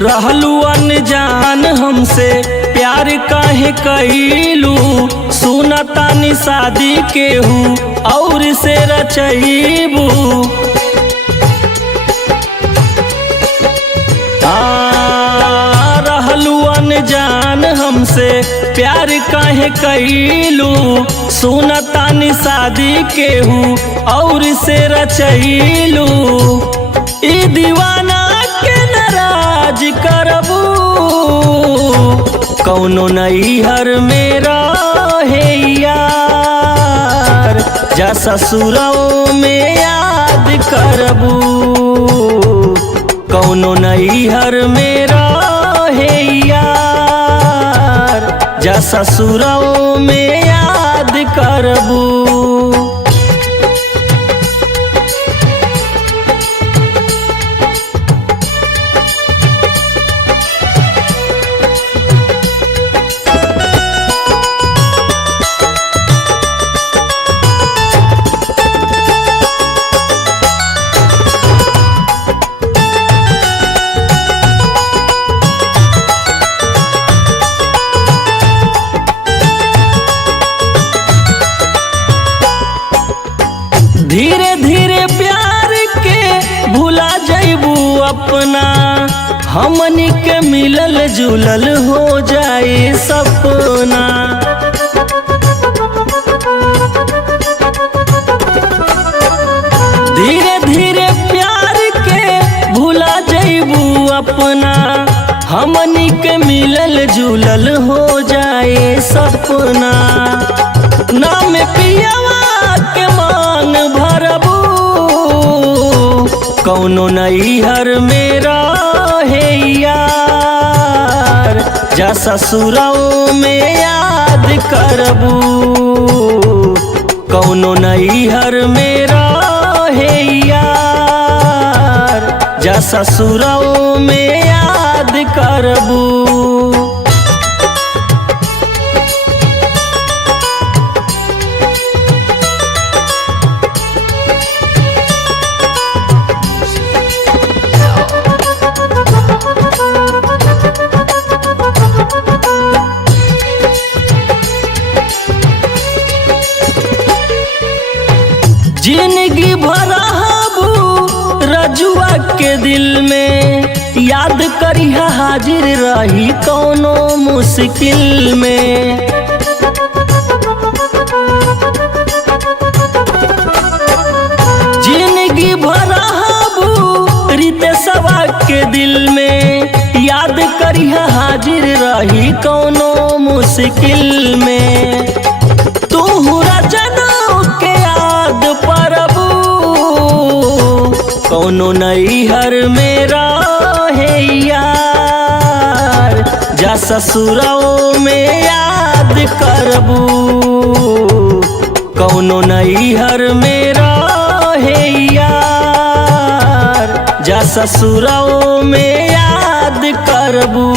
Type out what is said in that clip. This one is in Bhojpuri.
रहलू अनजान हमसे प्यार काहे कइलू, सुनतानी शादी केहू और से रचईबू। रहलू अनजान हमसे प्यार काहे कइलू, सुनतानी शादी केहू और से रचईलू। ई दीवाना के नाराज करबू, कौनो नैहर मेरा है यार, जा ससुरों में याद करबू। कौनो नैहर मेरा है यार, जा ससुरों में याद करबू। धीरे धीरे प्यार के भुला जइबू अपना, हमनी के मिलल जुलल हो जाए सपना। धीरे धीरे प्यार के भुला जइबू अपना, हमनी के मिलल जुलल हो जाए सपना। नाम पियावा के मान भरबू, कौनो नैहर मेरा है यार, जा ससुरों में याद करबू। कौनो नैहर मेरा है यार, जा ससुरों में याद करबू। जिंदगी भरबू रजुआ के दिल में, याद करिहा हाजिर रही कौनो मुश्किल में। जिंदगी भरबू रितेशवा के दिल में, याद करिहा हाजिर रही कौनो मुश्किल में। तू रजनों के याद परबू, कौनो नैहर मेरा है यार, जा ससुरों में याद करबू। कौनो नैहर मेरा है यार, जा ससुरों में याद करबू।